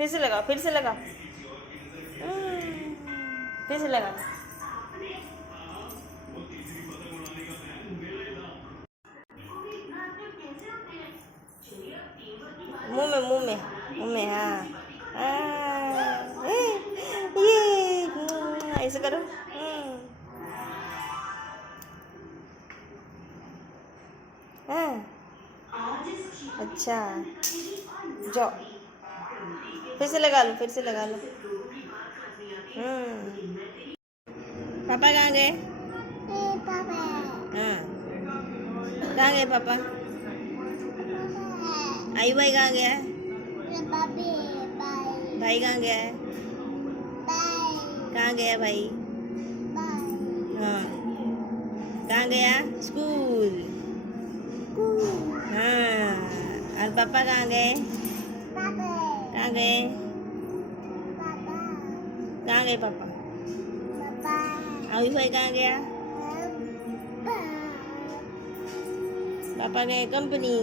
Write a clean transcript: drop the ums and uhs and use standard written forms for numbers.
फिर से लगाओ, फिर से लगाओ। फिर से लगाओ। मुंह में, मुंह में, मुंह में। हाँ हाँ, ये ऐसे करो। हाँ, अच्छा, जाओ, फिर से लगा लो, फिर से लगा लो। पापा कहाँ गए? हाँ, कहाँ गए पापा? आयु भाई कहाँ गया है? भाई कहाँ गया है? कहाँ गया भाई? हाँ, कहाँ गया? स्कूल। हाँ, और पापा कहाँ गए? कहाँ गए? कहाँ गए पापा? आयु भाई कहाँ गया? पापा गए कंपनी।